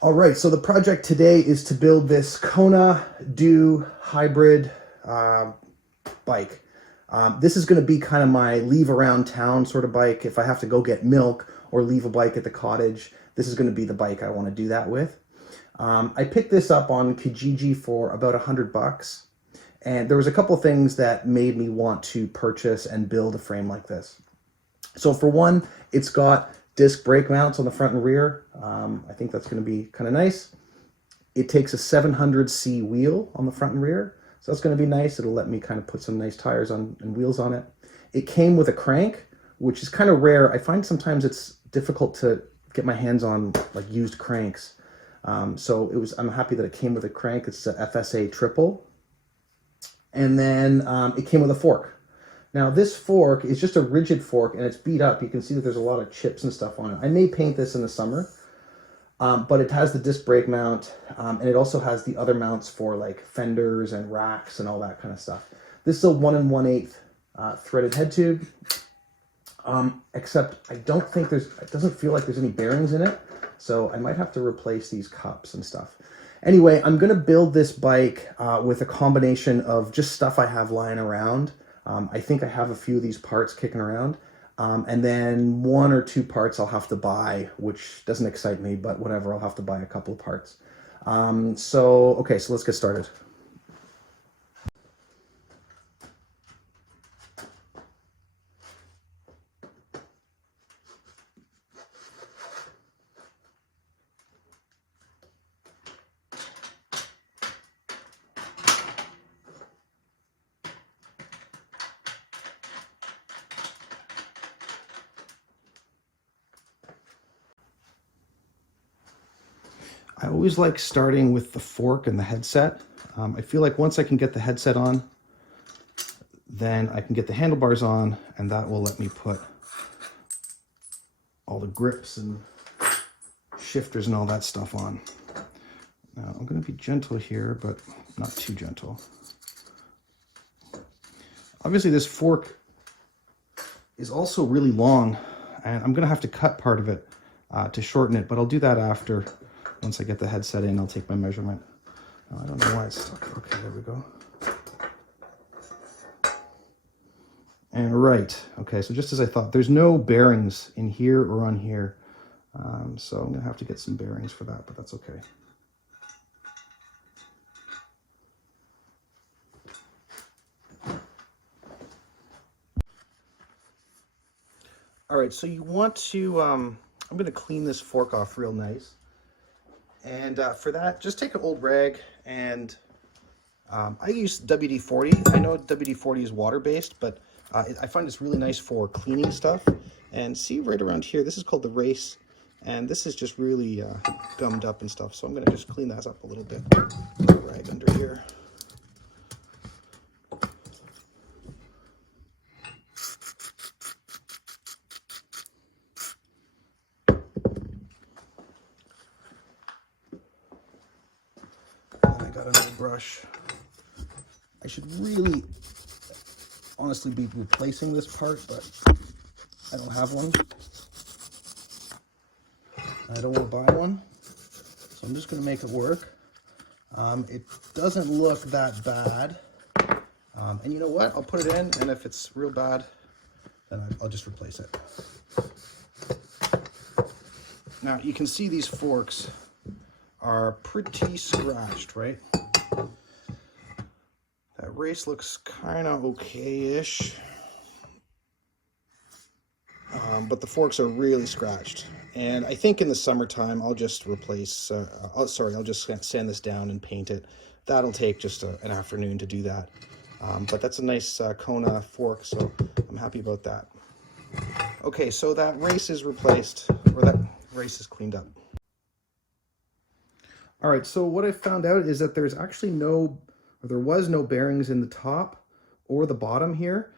All right, so the project today is to build this Kona Dew hybrid bike. This is going to be kind of my leave around town sort of bike. If I have to go get milk or leave a bike at the cottage, this is going to be the bike I want to do that with. I picked this up on Kijiji for about $100, and there was a couple things that made me want to purchase and build a frame like this. So for one, it's got disc brake mounts on the front and rear. I think that's going to be kind of nice. It takes a 700C wheel on the front and rear, so that's going to be nice. It'll let me kind of put some nice tires on and wheels on it. It came with a crank, which is kind of rare. I find sometimes it's difficult to get my hands on like used cranks. So I'm happy that it came with a crank. It's a FSA triple. And then it came with a fork. Now this fork is just a rigid fork and it's beat up. You can see that there's a lot of chips and stuff on it. I may paint this in the summer, but it has the disc brake mount, and it also has the other mounts for like fenders and racks and all that kind of stuff. This is a 1 1/8 threaded head tube, except I don't think it doesn't feel like there's any bearings in it. So I might have to replace these cups and stuff. Anyway, I'm going to build this bike with a combination of just stuff I have lying around. I think I have a few of these parts kicking around. And then 1 or 2 parts I'll have to buy, which doesn't excite me, but whatever, I'll have to buy a couple of parts. Okay, so let's get started. I always like starting with the fork and the headset. I feel like once I can get the headset on, then I can get the handlebars on, and that will let me put all the grips and shifters and all that stuff on. Now, I'm going to be gentle here, but not too gentle. Obviously, this fork is also really long, and I'm going to have to cut part of it to shorten it, but I'll do that after. Once I get the headset in, I'll take my measurement. Oh, I don't know why it's stuck. Okay, there we go. And right, okay, so just as I thought, there's no bearings in here or on here. So I'm gonna have to get some bearings for that, but that's okay. All right, so you want to, I'm gonna clean this fork off real nice. And for that, just take an old rag and I use WD-40. I know WD-40 is water-based, but I find it's really nice for cleaning stuff. And see right around here, this is called the race. And this is just really gummed up and stuff. So I'm going to just clean that up a little bit. Put a rag under here. I got another brush. I should really honestly be replacing this part, but I don't have one. I don't want to buy one, so I'm just going to make it work. It doesn't look that bad, and you know what? I'll put it in, and if it's real bad, then I'll just replace it. Now you can see these forks are pretty scratched, right? That race looks kind of okay-ish, but the forks are really scratched. And I think in the summertime, I'll just replace, I'll just sand this down and paint it. That'll take just an afternoon to do that. But that's a nice Kona fork, so I'm happy about that. Okay, so that race is replaced, or that race is cleaned up. All right, so what I found out is that there's actually there was no bearings in the top or the bottom here.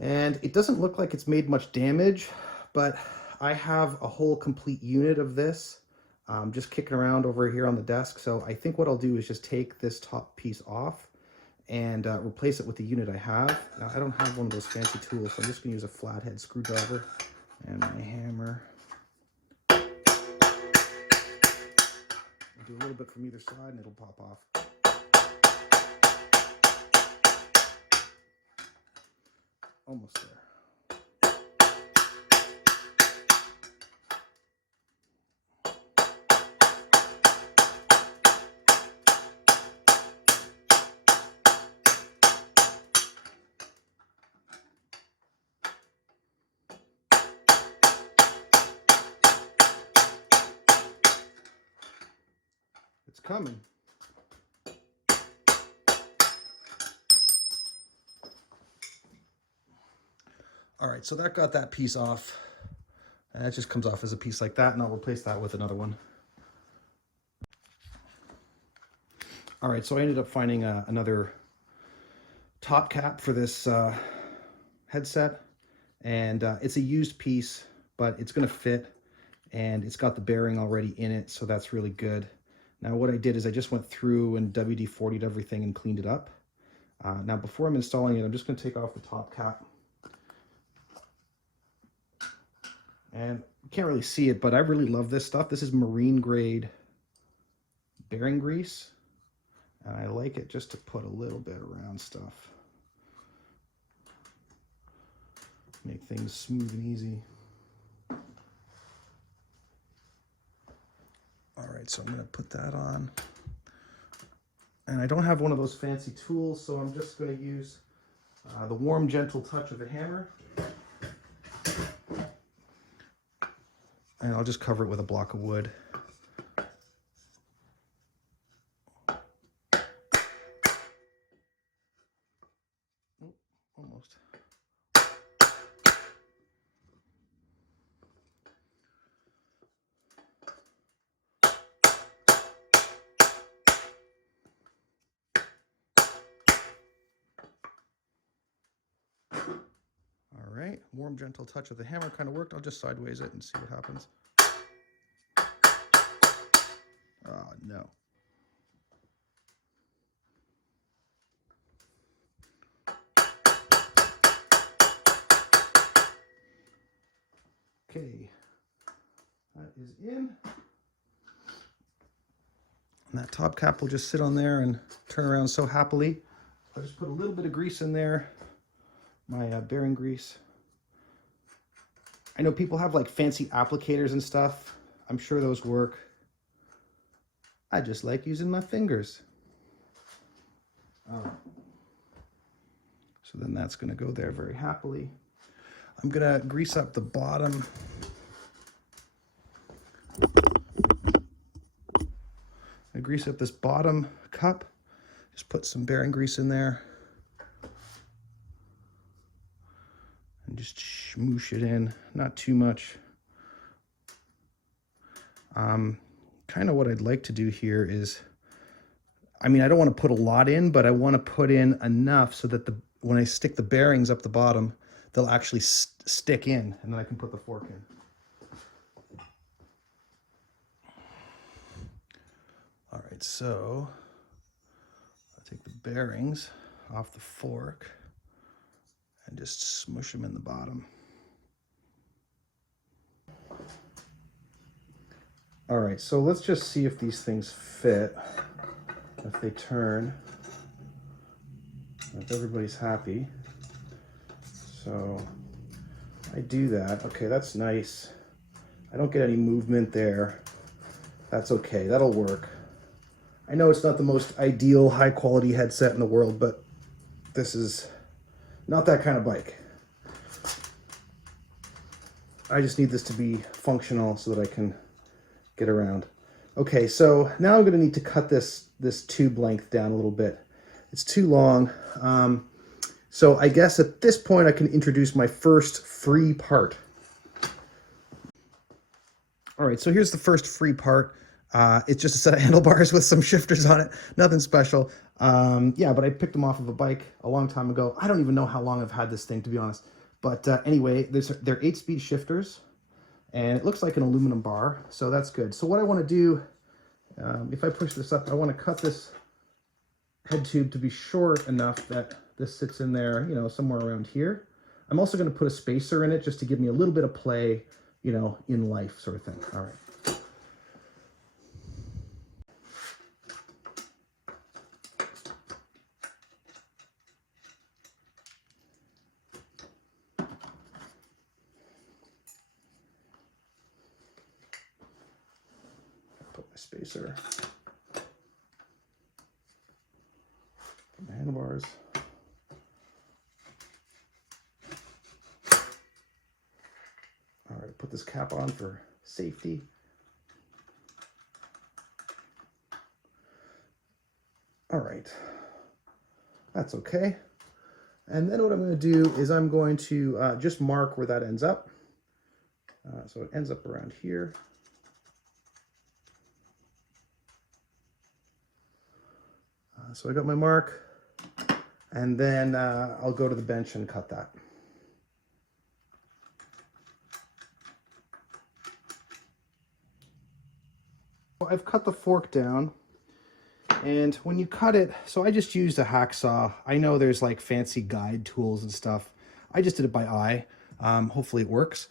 And it doesn't look like it's made much damage, but I have a whole complete unit of this just kicking around over here on the desk. So I think what I'll do is just take this top piece off and replace it with the unit I have. Now, I don't have one of those fancy tools, so I'm just gonna use a flathead screwdriver and my hammer. do a little bit from either side and it'll pop off. Almost there. It's coming. All right, so that got that piece off. And that just comes off as a piece like that, and I'll replace that with another one. All right, so I ended up finding another top cap for this headset. And it's a used piece, but it's gonna fit. And it's got the bearing already in it, so that's really good. Now what I did is I just went through and WD-40'd everything and cleaned it up. Now before I'm installing it, I'm just gonna take off the top cap. And you can't really see it, but I really love this stuff. This is marine grade bearing grease. And I like it just to put a little bit around stuff. Make things smooth and easy. All right, so I'm gonna put that on. And I don't have one of those fancy tools, so I'm just gonna use the warm, gentle touch of a hammer. And I'll just cover it with a block of wood. Oh, almost. All right, warm, gentle touch of the hammer kind of worked. I'll just sideways it and see what happens. Oh, no. Okay, that is in. And that top cap will just sit on there and turn around so happily. I'll just put a little bit of grease in there, my bearing grease. I know people have like fancy applicators and stuff. I'm sure those work. I just like using my fingers. All right. So then that's gonna go there very happily. I'm gonna grease up the bottom. I grease up this bottom cup. Just put some bearing grease in there. And just smoosh it in, not too much. Kind of what I'd like to do here is, I mean, I don't want to put a lot in, but I want to put in enough so that when I stick the bearings up the bottom, they'll actually stick in, and then I can put the fork in. All right, so I'll take the bearings off the fork and just smush them in the bottom. All right, so let's just see if these things fit, if they turn, if everybody's happy. So I do that. Okay, that's nice. I don't get any movement there. That's okay, that'll work. I know it's not the most ideal high quality headset in the world, but this is not that kind of bike. I just need this to be functional so that I can get around. Okay, so now I'm gonna need to cut this tube length down a little bit. It's too long. So I guess at this point I can introduce my first free part. All right, so here's the first free part. It's just a set of handlebars with some shifters on it. Nothing special. Yeah, but I picked them off of a bike a long time ago. I don't even know how long I've had this thing, to be honest. But anyway, they're 8-speed shifters, and it looks like an aluminum bar, so that's good. So what I want to do, if I push this up, I want to cut this head tube to be short enough that this sits in there, you know, somewhere around here. I'm also going to put a spacer in it just to give me a little bit of play, you know, in life sort of thing. All right. put my spacer. Put my handlebars. All right, put this cap on for safety. All right, that's okay. And then what I'm going to do is I'm going to just mark where that ends up. So it ends up around here. So I got my mark, and then I'll go to the bench and cut that. Well, I've cut the fork down, and when you cut it, so I just used a hacksaw. I know there's like fancy guide tools and stuff. I just did it by eye. Hopefully it works.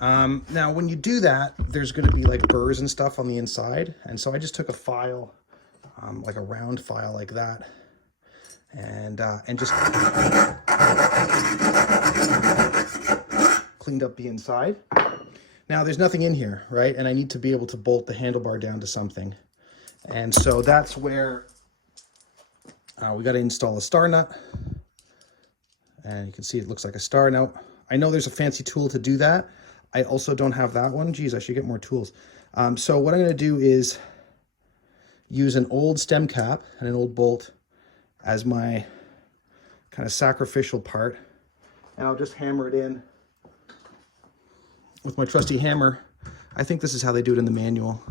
Now when you do that, there's going to be like burrs and stuff on the inside, and so I just took a file, like a round file like that, and just cleaned up the inside. Now there's nothing in here, right? And I need to be able to bolt the handlebar down to something. And so that's where we got to install a star nut. And you can see it looks like a star. Now, I know there's a fancy tool to do that. I also don't have that one. Geez, I should get more tools. So what I'm going to do is use an old stem cap and an old bolt as my kind of sacrificial part. And I'll just hammer it in with my trusty hammer. I think this is how they do it in the manual.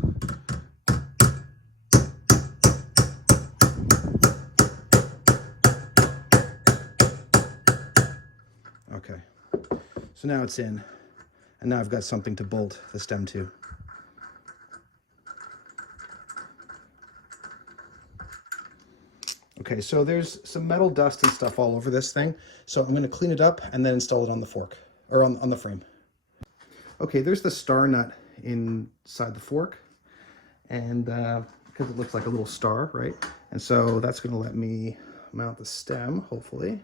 Okay, so now it's in, and now I've got something to bolt the stem to. Okay, so there's some metal dust and stuff all over this thing, so I'm going to clean it up and then install it on the fork, or on the frame. Okay, there's the star nut inside the fork, and because it looks like a little star, right? And so that's going to let me mount the stem, hopefully.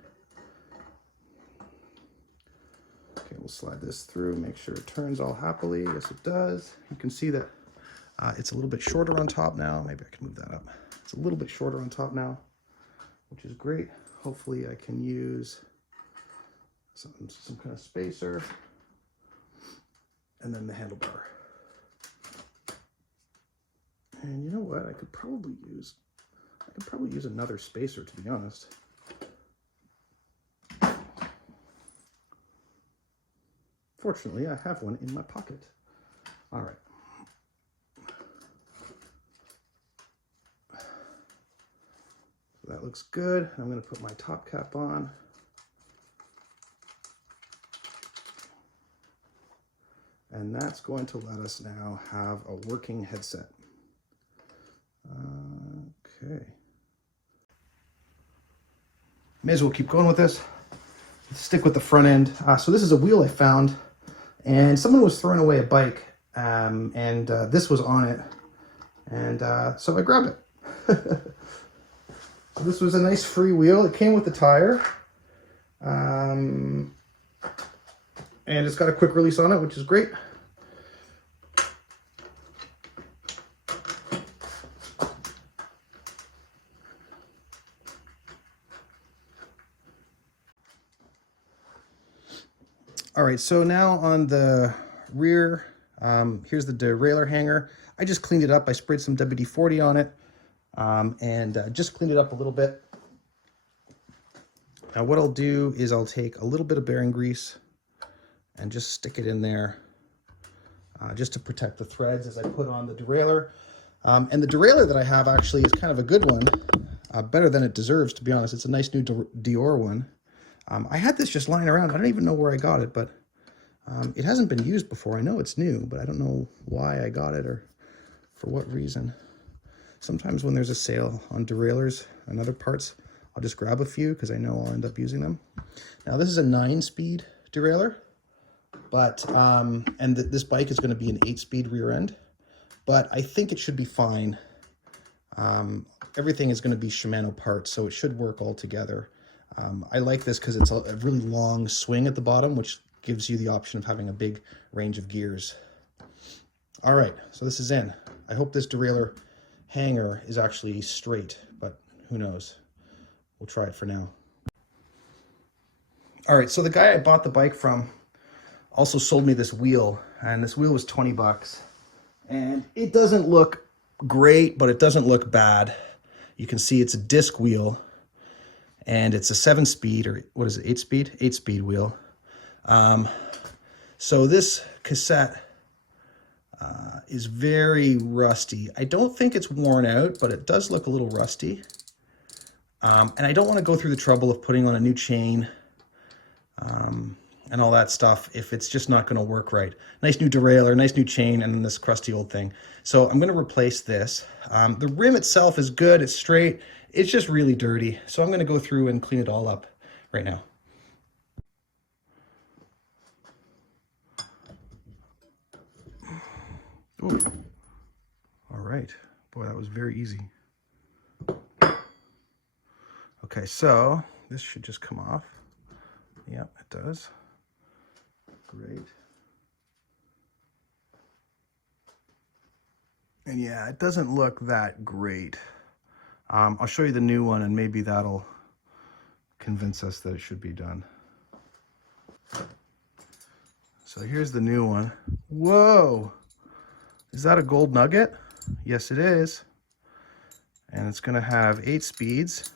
Okay, we'll slide this through, make sure it turns all happily. Yes, it does. You can see that it's a little bit shorter on top now. Maybe I can move that up. It's a little bit shorter on top now, which is great. Hopefully I can use some kind of spacer. And then the handlebar. And you know what? I could probably use another spacer, to be honest. Fortunately, I have one in my pocket. All right. So that looks good. I'm going to put my top cap on. And that's going to let us now have a working headset. Okay. May as well keep going with this. Let's stick with the front end. So this is a wheel I found, and someone was throwing away a bike, and this was on it. And so I grabbed it. So this was a nice free wheel. It came with the tire. And it's got a quick release on it, which is great. All right, so now on the rear, here's the derailleur hanger. I just cleaned it up. I sprayed some WD-40 on it, and just cleaned it up a little bit. Now what I'll do is I'll take a little bit of bearing grease and just stick it in there, just to protect the threads as I put on the derailleur. And the derailleur that I have actually is kind of a good one, better than it deserves, to be honest. It's a nice new Dior one. I had this just lying around. I don't even know where I got it, but it hasn't been used before. I know it's new, but I don't know why I got it or for what reason. Sometimes when there's a sale on derailleurs and other parts, I'll just grab a few because I know I'll end up using them. Now this is a 9-speed derailleur, but this bike is going to be an 8-speed rear end, but I think it should be fine. Everything is going to be Shimano parts, so it should work all together. I like this because it's a really long swing at the bottom, which gives you the option of having a big range of gears. All right, so this is in. I hope this derailleur hanger is actually straight, but who knows? We'll try it for now. All right, so the guy I bought the bike from also sold me this wheel, and this wheel was 20 bucks. And it doesn't look great, but it doesn't look bad. You can see it's a disc wheel, and it's a 7-speed, or what is it, 8-speed? 8-speed wheel. So this cassette is very rusty. I don't think it's worn out, but it does look a little rusty. And I don't want to go through the trouble of putting on a new chain and all that stuff if it's just not going to work right. Nice new derailleur, nice new chain, and then this crusty old thing. So I'm going to replace this. The rim itself is good. It's straight. It's just really dirty. So I'm going to go through and clean it all up right now. Ooh. All right. Boy, that was very easy. Okay, so this should just come off. Yep, it does. Great. And yeah, it doesn't look that great. I'll show you the new one, and maybe that'll convince us that it should be done. So here's the new one. Whoa! Is that a gold nugget? Yes, it is. And it's going to have 8 speeds.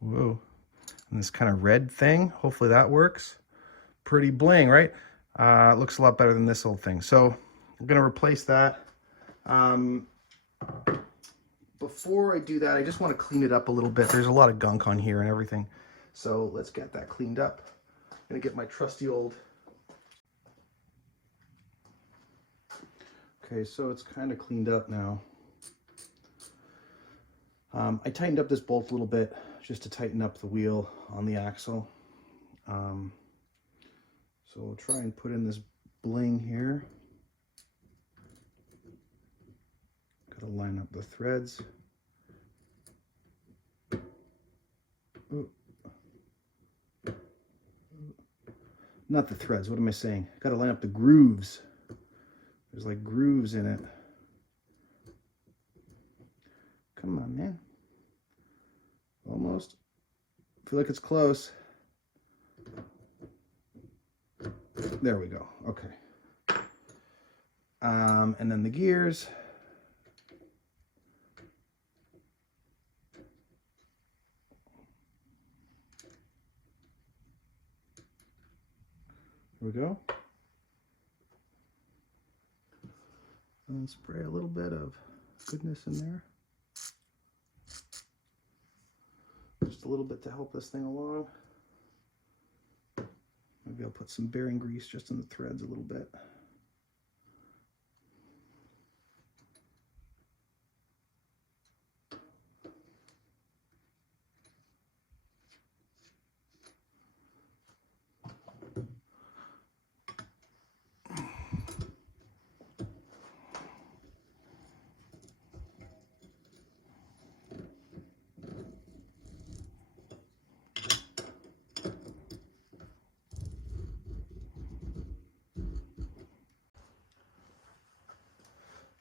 Whoa. And this kind of red thing. Hopefully that works. Pretty bling, right? It looks a lot better than this old thing. So I'm going to replace that. Before I do that, I just want to clean it up a little bit. There's a lot of gunk on here and everything. So let's get that cleaned up. I'm going to get my trusty old... Okay, so it's kind of cleaned up now. I tightened up this bolt a little bit just to tighten up the wheel on the axle. So we'll try and put in this bling here. Got to line up the threads. Ooh. Not the threads, what am I saying? Got to line up the grooves. There's like grooves in it. Come on, man. Almost. Feel like it's close. There we go. Okay. And then the gears. Here we go. And spray a little bit of goodness in there. Just a little bit to help this thing along. Maybe I'll put some bearing grease just in the threads a little bit.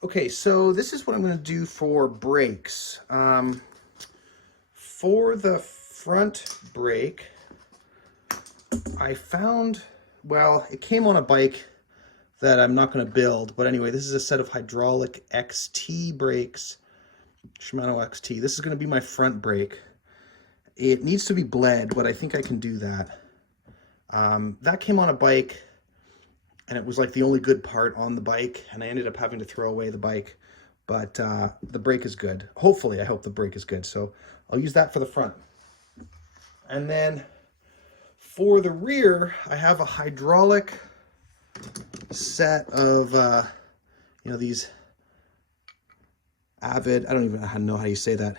Okay, so this is what I'm going to do for brakes. For the front brake, I found, well, it came on a bike that I'm not going to build, but anyway, this is a set of hydraulic XT brakes, Shimano XT. This is going to be my front brake. It needs to be bled, but I think I can do that. That came on a bike, and it was like the only good part on the bike, and I ended up having to throw away the bike, but the brake is good. Hopefully, I hope the brake is good, so I'll use that for the front. And then for the rear, I have a hydraulic set of, you know, these Avid, I don't even know how you say that,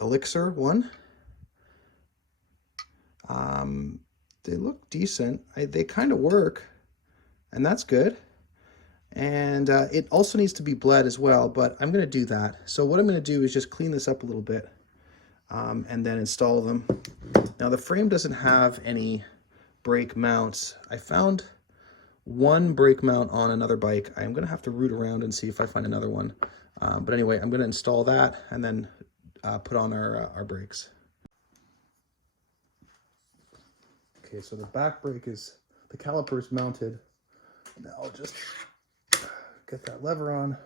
Elixir one. They look decent. They kind of work, and that's good. And it also needs to be bled as well, but I'm going to do that. So what I'm going to do is just clean this up a little bit and then install them. Now the frame doesn't have any brake mounts. I found one brake mount on another bike. I'm gonna have to root around and see if I find another one. But anyway, I'm gonna install that and then put on our brakes. Okay, so the back brake the caliper is mounted. Now I'll just get that lever on.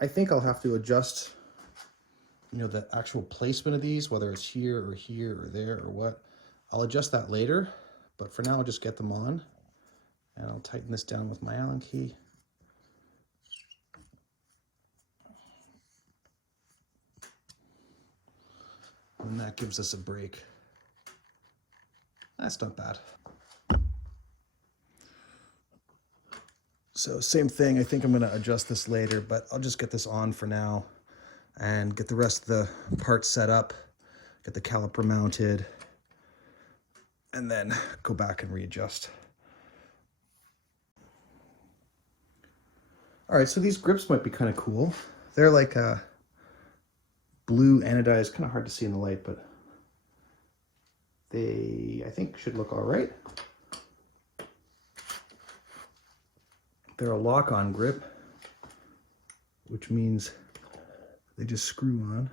I think I'll have to adjust, the actual placement of these, whether it's here or there or what. I'll adjust that later, but for now I'll just get them on, and I'll tighten this down with my Allen key. And that gives us a brake. That's not bad. So same thing, I think I'm gonna adjust this later, but I'll just get this on for now and get the rest of the parts set up, get the caliper mounted, and then go back and readjust. All right, so these grips might be kind of cool. They're like a blue anodized, kind of hard to see in the light, but they, I think, should look all right. They're a lock-on grip, which means they just screw on.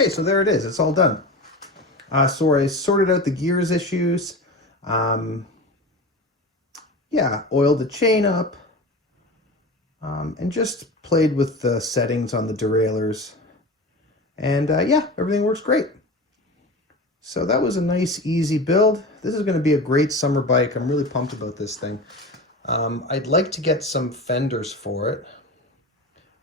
Okay, so there it is. It's all done. So I sorted out the gears issues. Yeah, oiled the chain up. And just played with the settings on the derailleurs. And yeah, everything works great. So that was a nice, easy build. This is going to be a great summer bike. I'm really pumped about this thing. I'd like to get some fenders for it.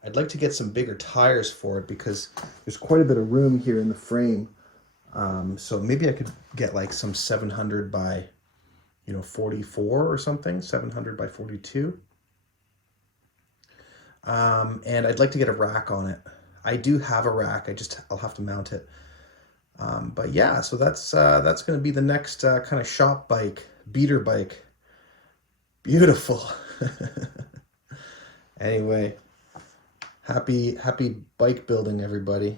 I'd like to get some bigger tires for it because there's quite a bit of room here in the frame. So maybe I could get like some 700 by, 44 or something, 700 by 42. And I'd like to get a rack on it. I do have a rack. I'll have to mount it. But yeah, so that's going to be the next kind of shop bike, beater bike. Beautiful. Anyway. Happy bike building, everybody.